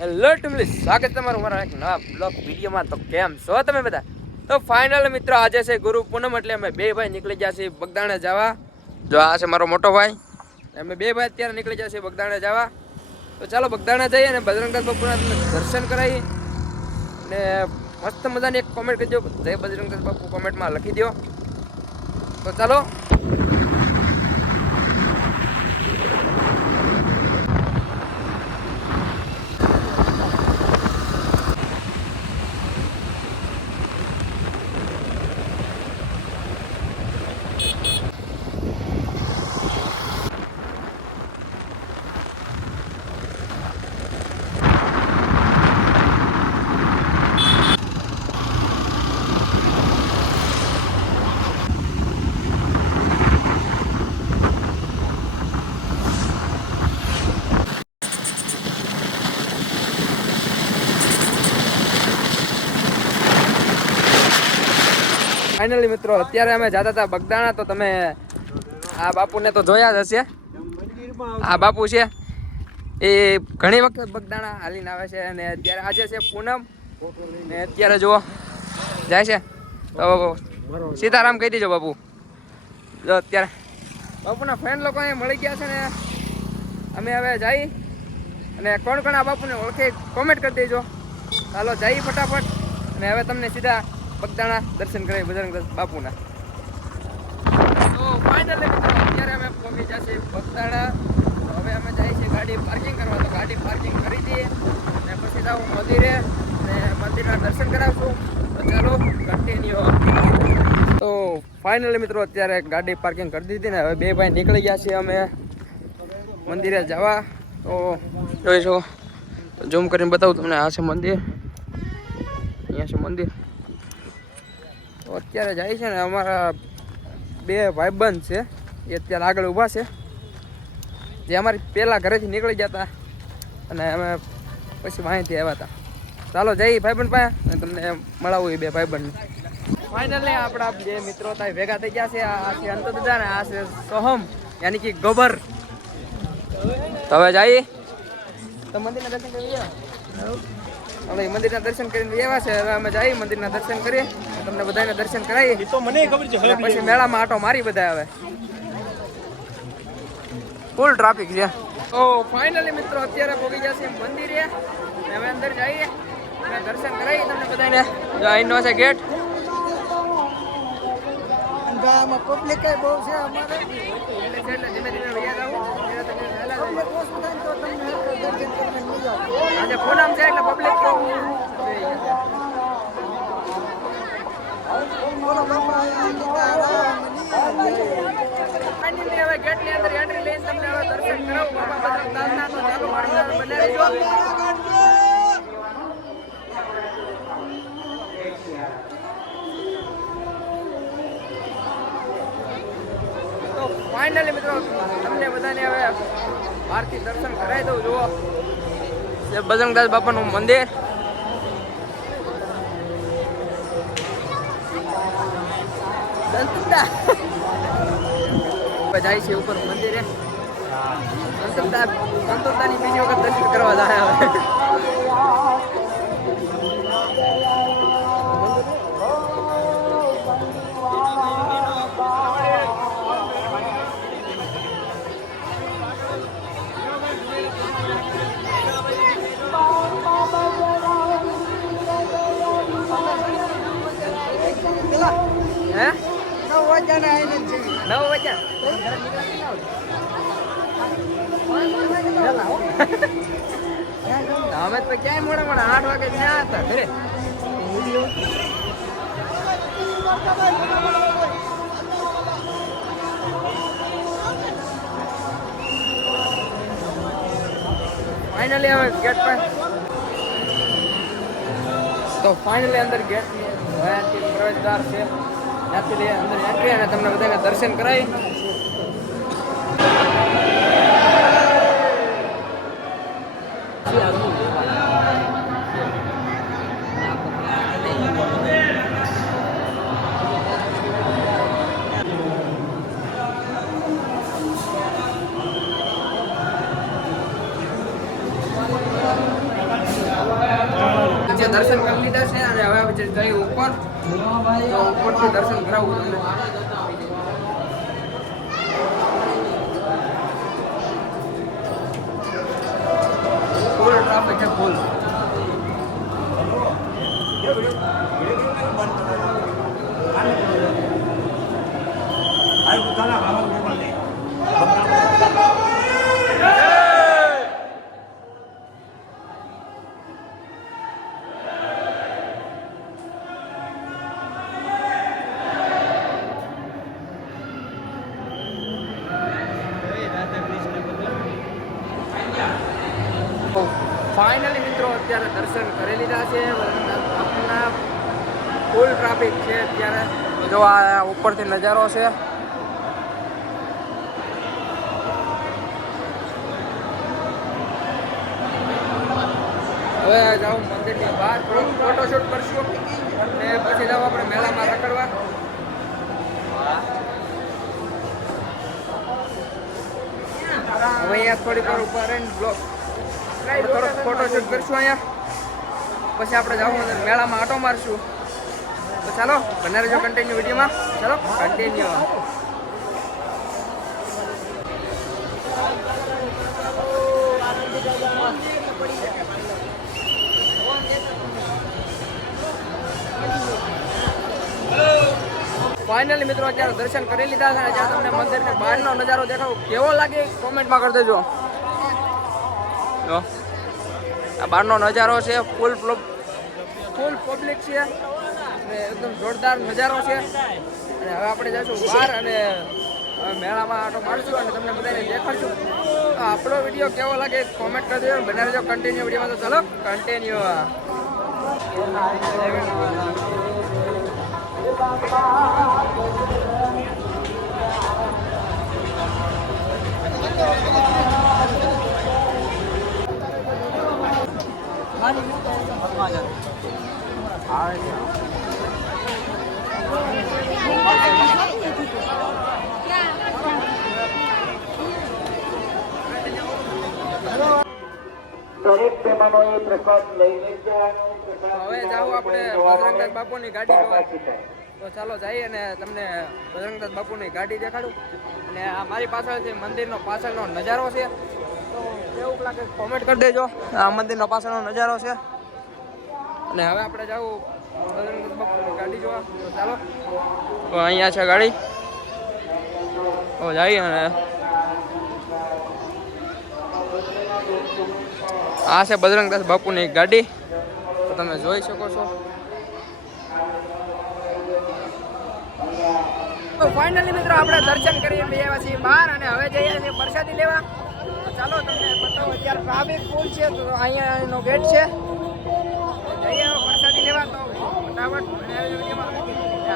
Hello ટુમલી, સ્વાગત તમારું મારા એક નવા બ્લોગ વિડીયોમાં. તો કેમ છો તમે બધા? તો ફાઇનલ મિત્રો, આજે છે ગુરુ પૂનમ, એટલે અમે બે ભાઈ નીકળી ગયા છીએ બગદાણા જવા. જો આ છે મારો મોટો ભાઈ, અમે બે ભાઈ અત્યારે નીકળી ગયા છીએ બગદાણા જવા. તો ચાલો બગદાણા જઈએ અને બજરંગદાસ બાપુના દર્શન કરાવી. ને મસ્ત મજાની એક કોમેન્ટ કરજો, જય બજરંગદાસ બાપુ કોમેન્ટમાં લખી દો. તો ચાલો. ફાઇનલી મિત્રો, અત્યારે અમે જતા હતા બગદાણા. તો તમે આ બાપુને તો જોયા જ હશે. આ બાપુ છે એ ઘણી વખત બગદાણા હાલીને આવે છે, અને અત્યારે આજે છે પૂનમ ને અત્યારે જુઓ જાય છે. તો સીતારામ કહી દેજો બાપુ. જો અત્યારે બાપુના ફ્રેન્ડ લોકો અહીં મળી ગયા છે ને અમે હવે જઈ, અને કોણ કોણ આ બાપુને ઓળખે કોમેન્ટ કરી દેજો. ચાલો જઈ ફટાફટ, અને હવે તમને સીધા બગદાણા દર્શન કરાવી બજરંગદાસ બાપુના. તો ફાઇનલી મિત્રો, અત્યારે અમે પહોંચી જશે બગદાણા. હવે અમે જઈએ છીએ ગાડી પાર્કિંગ કરવા. તો ગાડી પાર્કિંગ કરી દઈએ અને પછી જાઉં મંદિરે અને મંદિરના દર્શન કરાવશું. તો ચાલો કન્ટિન્યુ. તો ફાઇનલી મિત્રો, અત્યારે ગાડી પાર્કિંગ કરી દીધી ને હવે બે ભાઈ નીકળી ગયા છીએ અમે મંદિરે જવા. તો જોઈશું, ઝૂમ કરીને બતાવું તમને. આ છે મંદિર, અહીંયા છે મંદિર. તો અત્યારે જાય છે ને અમારા બે ભાઈબંધ છે, એ અત્યારે આગળ ઊભા છે, જે અમારી પહેલાં ઘરેથી નીકળી ગયા હતા અને અમે પછી માહિતી આવ્યા હતા. ચાલો જઈ ભાઈબંધ પાસે અને તમને મળાવું એ બે ભાઈબંધ. ફાઇનલી આપણા બે મિત્રો ત્યાં ભેગા થઈ ગયા છે. આ છે અંતદાદા ને આ છે સોહમ, યાની કે ગોબર. તો હવે જઈએ તો મંદિરના દર્શન કરી હવે મંદિરના દર્શન કરીને એવા છે. હવે અમે જઈએ મંદિરના દર્શન કરીએ, તમને બધાને દર્શન કરાવીએ. તો મને ખબર છે, પછી મેળામાં આટો મારી બધા. હવે ફૂલ ટ્રાફિક છે. તો ફાઇનલી મિત્રો, અત્યારે પહોંચી જશે મંદિરે. હવે અંદર જઈએ અને દર્શન કરાવીએ તમને બધાને. જો અહીંનો છે ગેટ. પબ્લિક બહુ છે અમારે, એટલે ધીમે ધીમે વૈયા જાવ. આજે પૂનમ છે એટલે પબ્લિક હવે ગેટની અંદર એન્ટ્રી લઈને તમને હવે દર્શન કરાવું બાબા બજરંગદાસના. તો ચાલો મારી બને રહેજો. તો ફાઇનલી મિત્રો, તમને બધાને હવે બહારથી દર્શન કરાવી દઉં. જુઓ બજરંગદાસ બાપાનું મંદિર. જાય છે ઉપર મંદિરે. સંતોષતાની બીજી વખત દર્શન કરવા જાય હવે. હે 9 વાગ્યાના આવીને 9 વાગ્યા અમે તો ક્યાંય મોડા મોડા 8 વાગે ત્યાં હતા ઘરે. ફાઇનલી હવે ગેટ પર. તો ફાઇનલી અંદર ગેટ પ્રવેશદ્વાર છે, ત્યાંથી લઈ અંદર એન્ટ્રી અને તમને બધાને દર્શન કરાવી. દર્શન કરી લીધા છે અને હવે જઈએ ઉપર. તો ઉપરથી દર્શન કરાવું તમને. ફૂલ ટ્રાફિક છે, ફૂલ. ફાઇનલી મિત્રો અત્યારે દર્શન કરી લીધા છે. આપણા ફૂલ ટ્રાફિક છે અત્યારે. જો આ ઉપરથી નજારો છે. હવે જાઉં મંદિરની બહાર ફોટોશૂટ કરશું અને પછી જાવ આપણે મેળામાં રખડવા. હવે અહીંયા થોડીક વાર ઉપર રહીને બ્લોગ થોડોક ફોટોશૂટ કરશું અહીંયા. પછી આપણે જાઉં મેળામાં આટો મારશું. તો ચાલો બને રહેજો કન્ટિન્યુ વિડીયોમાં. ચાલો કન્ટિન્યુ. ફાઇનલી મિત્રો અત્યારે દર્શન કરી લીધા છે. જ્યાં તમને મંદિરને બહારનો નજારો દેખાવ કેવો લાગે કોમેન્ટમાં કરી દેજો. જો આ બહારનો નજારો છે. ફૂલ પબ્લિક છે અને એકદમ જોરદાર નજારો છે. અને હવે આપણે જઈશું બહાર અને મેળામાં આટો મારશું અને તમને બધાને દેખાડશું. તો આપણો વિડીયો કેવો લાગે કોમેન્ટ કરી દેજો. બને રહેજો કન્ટિન્યુ વિડીયોમાં. તો ચાલો કન્ટિન્યુ. હવે જાવ આપણે બજરંગદાસ બાપુની ગાડી જોવા. તો ચાલો જઈએ અને તમને બજરંગદાસ બાપુની ગાડી દેખાડું. અને આ મારી પાછળથી મંદિરનો પાછળનો નજારો છે. તો કેવું લાગે કોમેન્ટ કરી દેજો. આ મંદિરનો પાછળનો નજારો છે. અને હવે આપણે જાવ બજરંગદાસ બાપુની ગાડી જોવા. તો ચાલો. તો અહીંયા છે ગાડી. તો જઈએ અને આ છે બજરંગદાસ બાપુની ગાડી. તો તમે જોઈ શકો છો. તો ફાઇનલી મિત્રો આપણે દર્શન કરી આવ્યા છીએ બહાર અને હવે જઈએ છીએ પ્રસાદી લેવા. તો ચાલો તમને બતાવો. અત્યારે ટ્રાફિક ફૂલ છે. તો અહીંયા એનો ગેટ છે. જઈએ પ્રસાદી લેવા. તો ફટાફટ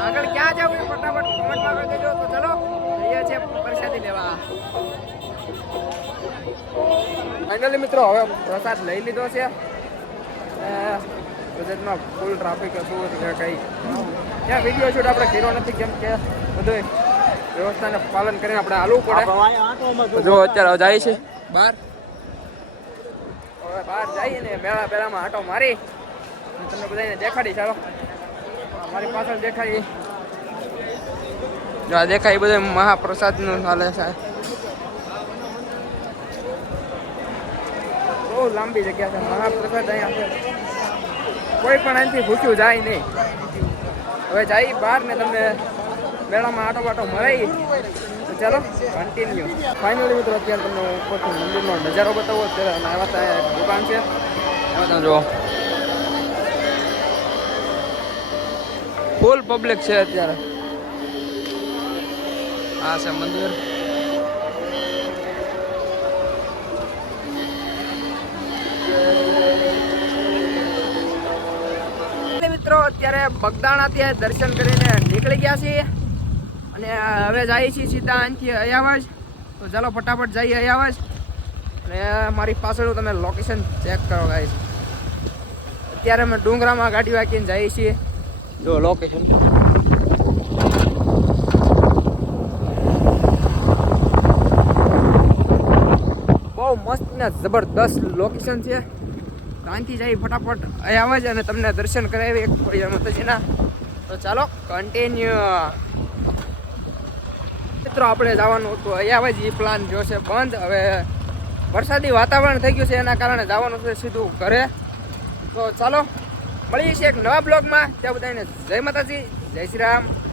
આગળ ક્યાં જવું એ ફટાફટ કોમેન્ટમાં કરી દેજો. તો ચાલો જઈએ છીએ પ્રસાદી લેવા. ફાઇનલી મિત્રો હવે પ્રસાદ લઈ લીધો છે. ગુજરાતમાં ફૂલ ટ્રાફિક હતું કંઈ ત્યાં વિડીયો શૂટ આપણે કર્યો નથી. કેમ કે બધું વ્યવસ્થાને પાલન કરીને આપણે હાલવું પડે. જો અત્યારે જાય છે બહાર. હવે બહાર જઈને મેળામાં આટો મારી તમને બધાને દેખાડી. ચાલો મારી પાછળ દેખાડી. જો આ દેખાય બધું મહાપ્રસાદનું ચાલે છે. બહુ લાંબી જગ્યા છે. મહાપ્રસાદ અહીંયા કોઈ પણ અહીંથી ભૂખ્યું જાય નહીં. હવે જાય બહાર ને તમને મેળામાં આટો બાટો મરાઈ. તો ચાલો કન્ટિન્યુ. ફાઇનલી મિત્રો અત્યારે તમને ઉપરથી મંદિરનો નજારો બતાવો. અત્યારે આવ્યા ત્યાં દુકાન છે. આવ્યા ત્યાં જુઓ ફૂલ પબ્લિક છે અત્યારે. આ છે મંદિર. મિત્રો અત્યારે બગદાણાથી દર્શન કરીને નીકળી ગયા છીએ અને હવે જઈએ છીએ સીધા અહીંથી અયાવાજ. તો ચાલો ફટાફટ જઈએ અયાવાજ. અને મારી પાછળ તમે લોકેશન ચેક કરો ગાઈસ. અત્યારે અમે ડુંગરામાં ગાડી વાંકીને જઈએ છીએ. જો લોકેશન બહુ મસ્ત ને જબરદસ્ત લોકેશન છે. ત્યાંથી જઈ ફટાફટ અહીં આવે છે અને તમને દર્શન કરાવી એક માતાજીના. તો ચાલો કન્ટિન્યુ. મિત્રો આપણે જવાનું હતું અહીંયા આવે એ પ્લાન જો છે બંધ. હવે વરસાદી વાતાવરણ થઈ ગયું છે એના કારણે જવાનું છે સીધું ઘરે. તો ચાલો મળીએ છીએ એક નવા બ્લોગમાં. ત્યાં બધાને જય માતાજી, જય શ્રી રામ.